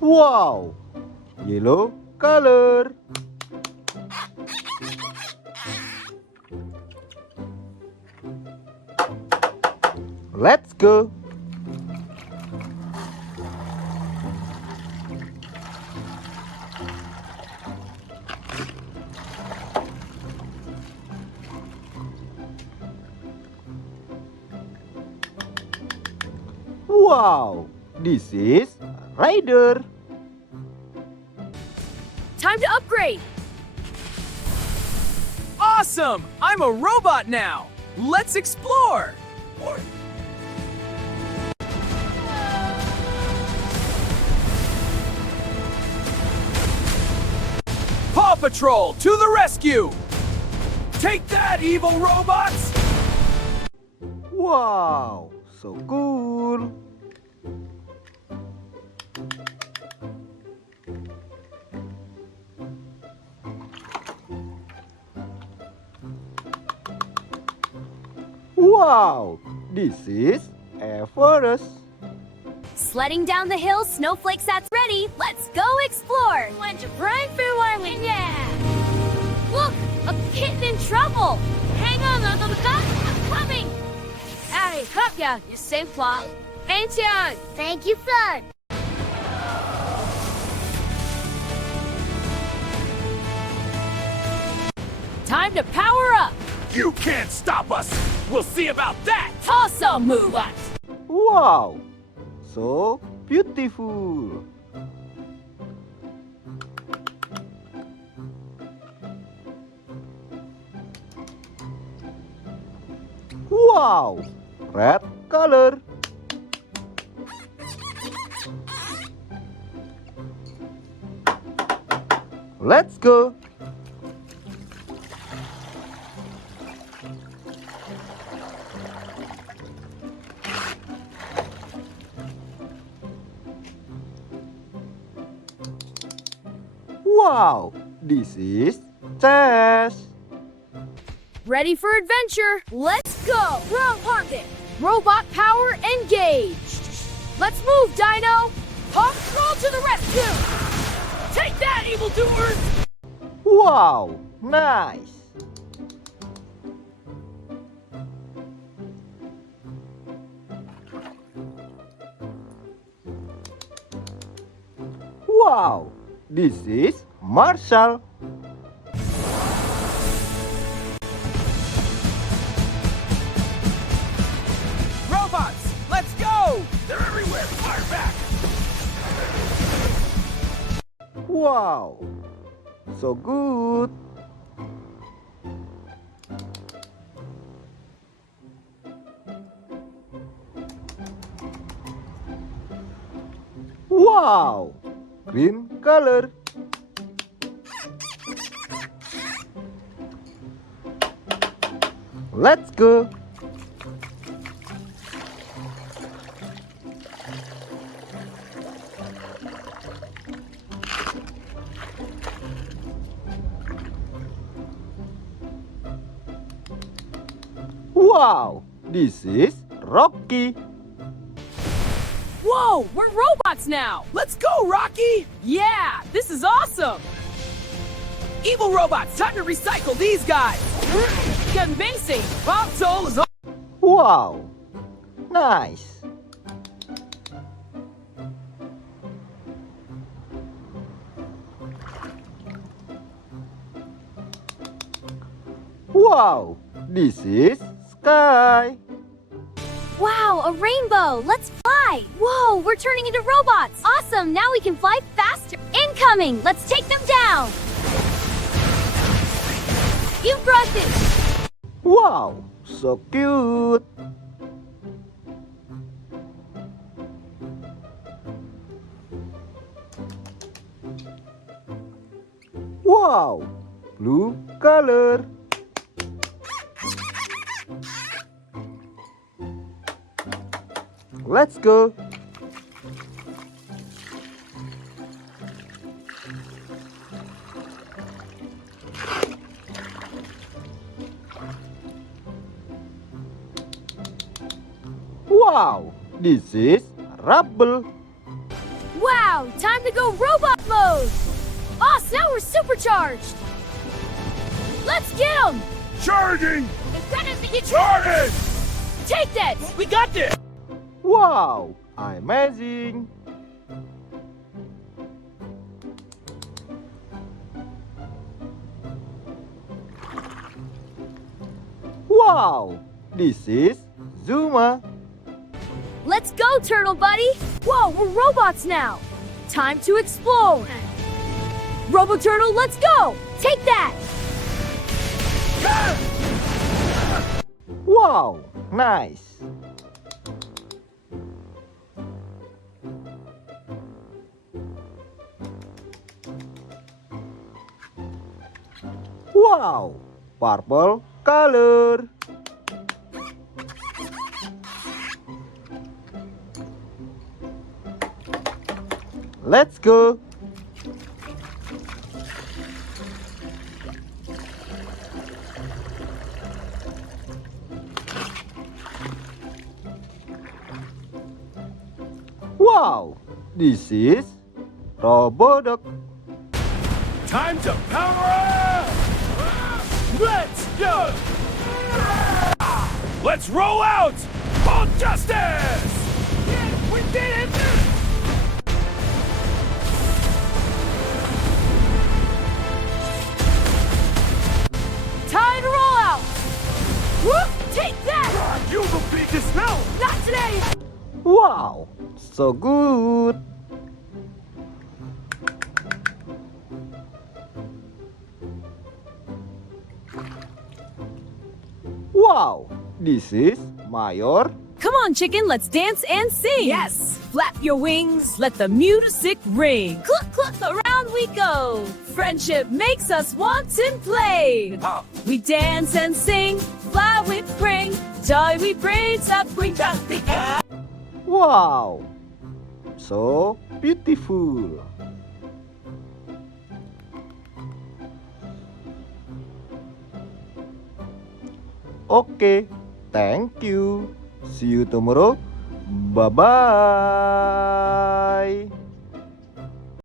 Wow, yellow color. Let's go. Wow, this is Ryder. Time to upgrade! Awesome! I'm a robot now! Let's explore! Paw Patrol, to the rescue! Take that, evil robots! Wow, so cool. Wow, this is Everest. Sledding down the hill, snowflakes that's ready. Let's go explore! Want to run for one? Yeah! Look, a kitten in trouble! Hang on, Uncle Scott, I'm coming! Hey, help ya, you safe plot. Pension! Thank you, son! Time to power up! You can't stop us! We'll see about that! Also move us! Wow, so beautiful. Wow, red color. Let's go. Wow, this is chess. Ready for adventure? Let's go! Wrong target! Robot power engaged! Let's move, Dino! Paw Patrol to the rescue! Take that, evildoers! Wow, nice. Wow, this is Marshall. Robots, let's go! They're everywhere! Fire back! Wow, so good. Wow, green color. Let's go. Wow, this is Rocky. Whoa, we're robots now! Let's go, Rocky! Yeah, this is awesome! Evil robots, time to recycle these guys! Convincing! Bob Toll is on. Wow, nice. Wow, this is Skye. Wow, a rainbow! Let's fly! Whoa, we're turning into robots! Awesome, now we can fly faster! Incoming! Let's take them down! You brought this! Wow, so cute. Wow, blue color. Let's go. Wow, this is rubble. Wow, time to go robot mode! Us, now we're supercharged! Let's get him! Charging! Incredibly Charging! Take that! We got this! Wow, amazing! Wow, this is Zuma. Let's go, Turtle Buddy! Whoa, we're robots now! Time to explore! Robo Turtle, let's go! Take that! Wow, nice. Wow, purple color. Let's go. Wow, this is Robodog. Time to power up! Let's go! Let's roll out! For justice! Yeah, we did it! Time to roll out! Whoop! Take that! You will beat this now! Not today! Wow, so good. Wow, this is Mayor. Come on, chicken, let's dance and sing. Yes, flap your wings, let the music ring. Cluck, cluck, around we go. Friendship makes us want to play. We dance and sing, fly with spring. Joy we bring, up we just the air. Wow, so beautiful. Okay, thank you. See you tomorrow. Bye bye.